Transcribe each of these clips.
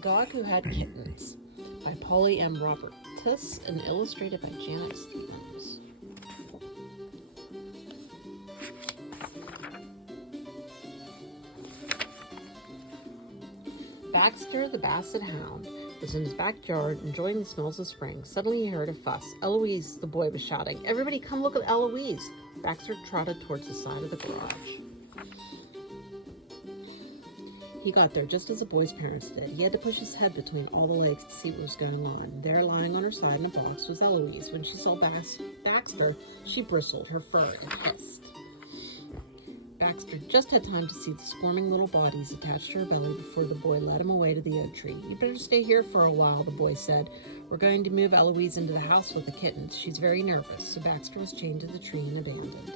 The Dog Who Had Kittens by Polly M. Roberts and illustrated by Janet Stevens. Baxter, the basset hound, was in his backyard enjoying the smells of spring. Suddenly he heard a fuss. "Eloise," the boy was shouting. "Everybody come look at Eloise." Baxter trotted towards the side of the garage. He got there just as the boy's parents did. He had to push his head between all the legs to see what was going on. There, lying on her side in a box, was Eloise. When she saw Baxter, she bristled, her fur, and hissed. Baxter just had time to see the squirming little bodies attached to her belly before the boy led him away to the oak tree. "You'd better stay here for a while," the boy said. "We're going to move Eloise into the house with the kittens. She's very nervous." So Baxter was chained to the tree and abandoned.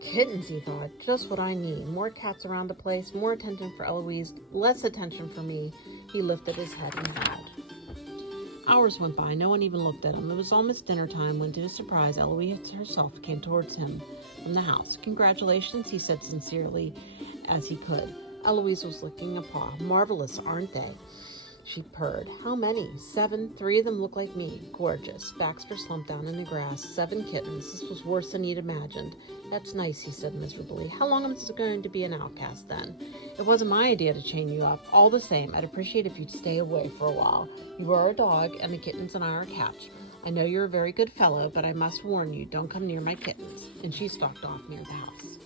"Kittens," he thought, "just what I need. More cats around the place, more attention for Eloise, less attention for me." He lifted his head and bowed. Hours went by. No one even looked at him. It was almost dinner time when, to his surprise, Eloise herself came towards him from the house. "Congratulations," he said sincerely as he could. Eloise was licking a paw. "Marvelous, aren't they?" she purred. "How many?" "7. 3 of them look like me." "Gorgeous." Baxter slumped down in the grass. 7 kittens. This was worse than he'd imagined. "That's nice," he said miserably. "How long am I going to be an outcast then? It wasn't my idea to chain you up. All the same, I'd appreciate if you'd stay away for a while. You are a dog, and the kittens and I are cats. I know you're a very good fellow, but I must warn you, don't come near my kittens." And she stalked off near the house.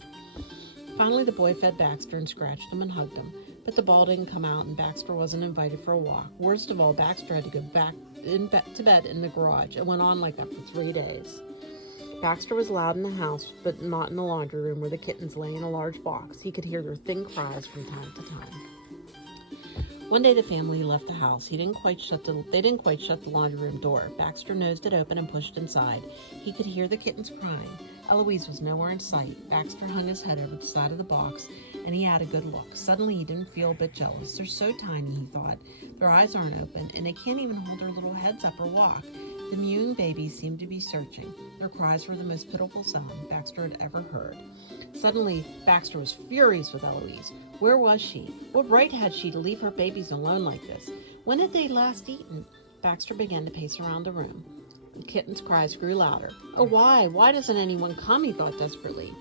Finally, the boy fed Baxter and scratched him and hugged him. But the ball didn't come out, and Baxter wasn't invited for a walk. Worst of all, Baxter had to go back to bed in the garage. It went on like that for 3 days. Baxter was allowed in the house, but not in the laundry room where the kittens lay in a large box. He could hear their thin cries from time to time. One day the family left the house. They didn't quite shut the laundry room door. Baxter nosed it open and pushed inside. He could hear the kittens crying. Eloise was nowhere in sight. Baxter hung his head over the side of the box, and he had a good look. Suddenly he didn't feel a bit jealous. They're so tiny, he thought. Their eyes aren't open, and they can't even hold their little heads up or walk. The mewing babies seemed to be searching. Their cries were the most pitiful sound Baxter had ever heard. Suddenly, Baxter was furious with Eloise. Where was she? What right had she to leave her babies alone like this? When had they last eaten? Baxter began to pace around the room. The kittens' cries grew louder. "Oh, why? Why doesn't anyone come?" he thought desperately.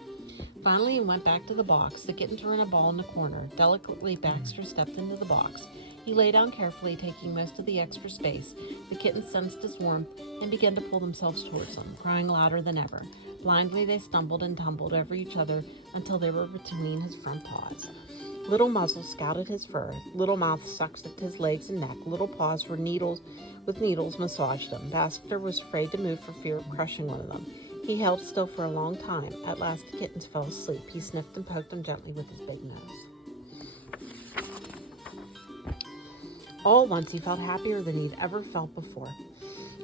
Finally, he went back to the box. The kittens were in a ball in the corner. Delicately, Baxter stepped into the box. He lay down carefully, taking most of the extra space. The kittens sensed his warmth and began to pull themselves towards him, crying louder than ever. Blindly, they stumbled and tumbled over each other until they were between his front paws. Little muzzles scouted his fur. Little mouths sucked at his legs and neck. Little paws with needles massaged him. Baxter was afraid to move for fear of crushing one of them. He held still for a long time. At last, the kittens fell asleep. He sniffed and poked them gently with his big nose. All at once, he felt happier than he'd ever felt before.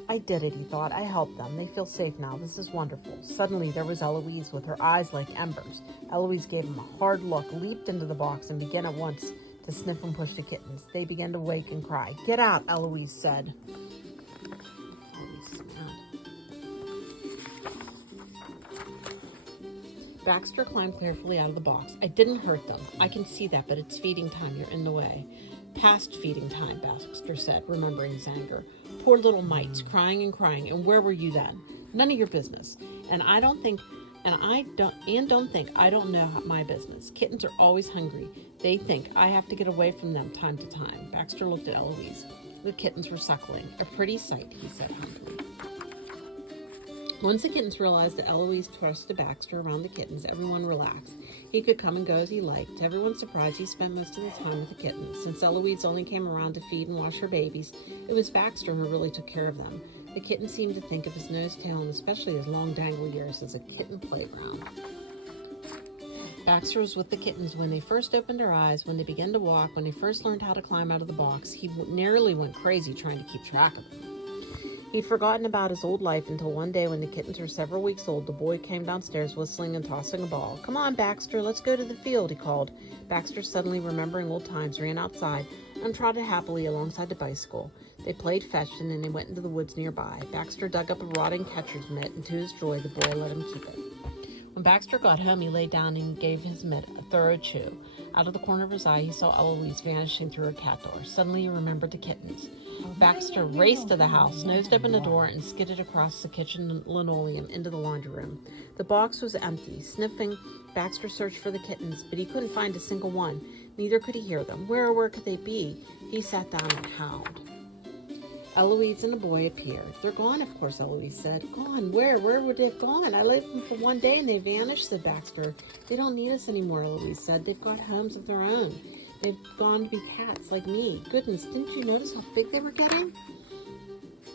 "I did it," he thought. "I helped them. They feel safe now. This is wonderful." Suddenly, there was Eloise with her eyes like embers. Eloise gave him a hard look, leaped into the box, and began at once to sniff and push the kittens. They began to wake and cry. "Get out," Eloise said. Eloise is mad. Baxter climbed carefully out of the box. "I didn't hurt them. I can see that, but it's feeding time. You're in the way." "Past feeding time," Baxter said, remembering his anger. "Poor little mites, crying and crying, and where were you then? None of your business. Don't think I don't know my business. Kittens are always hungry. They think I have to get away from them time to time." Baxter looked at Eloise. The kittens were suckling. "A pretty sight," he said humbly. Once the kittens realized that Eloise trusted Baxter around the kittens, everyone relaxed. He could come and go as he liked. To everyone's surprise, he spent most of the time with the kittens. Since Eloise only came around to feed and wash her babies, it was Baxter who really took care of them. The kittens seemed to think of his nose, tail, and especially his long dangly ears as a kitten playground. Baxter was with the kittens when they first opened their eyes, when they began to walk, when they first learned how to climb out of the box. He nearly went crazy trying to keep track of them. He'd forgotten about his old life until one day when the kittens were several weeks old, the boy came downstairs whistling and tossing a ball. "Come on, Baxter, let's go to the field," he called. Baxter, suddenly remembering old times, ran outside and trotted happily alongside the bicycle. They played fetch, and then they went into the woods nearby. Baxter dug up a rotting catcher's mitt, and to his joy, the boy let him keep it. When Baxter got home, he lay down and gave his mitt a thorough chew. Out of the corner of his eye, he saw Eloise vanishing through her cat door. Suddenly, he remembered the kittens. Baxter raced to the house, nosed open the door, and skidded across the kitchen linoleum into the laundry room. The box was empty. Sniffing, Baxter searched for the kittens, but he couldn't find a single one. Neither could he hear them. Where could they be? He sat down and howled. Eloise and a boy appeared. They're gone, of course, Eloise said. Gone? Where? Where would they have gone? I lived them for one day and they vanished, said Baxter. They don't need us anymore, Eloise said. They've got homes of their own. They've gone to be cats like me. Goodness, didn't you notice how big they were getting?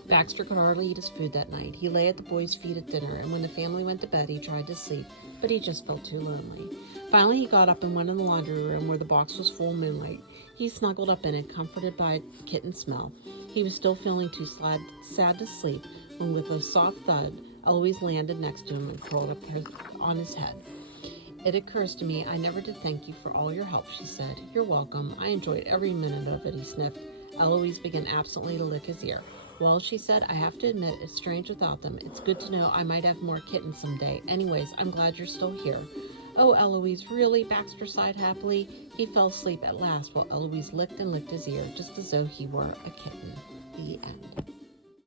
Baxter could hardly eat his food that night. He lay at the boys' feet at dinner, and when the family went to bed, he tried to sleep, but he just felt too lonely. Finally, he got up and went in the laundry room where the box was full of moonlight. He snuggled up in it, comforted by kitten smell. He was still feeling too sad to sleep when, with a soft thud, Eloise landed next to him and curled up on his head. It occurs to me I never did thank you for all your help, she said. You're welcome. I enjoyed every minute of it, he sniffed. Eloise began absently to lick his ear. Well, she said, I have to admit, it's strange without them. It's good to know I might have more kittens someday. Anyways, I'm glad you're still here. Oh, Eloise, really? Baxter sighed happily. He fell asleep at last while Eloise licked and licked his ear, just as though he were a kitten. The end.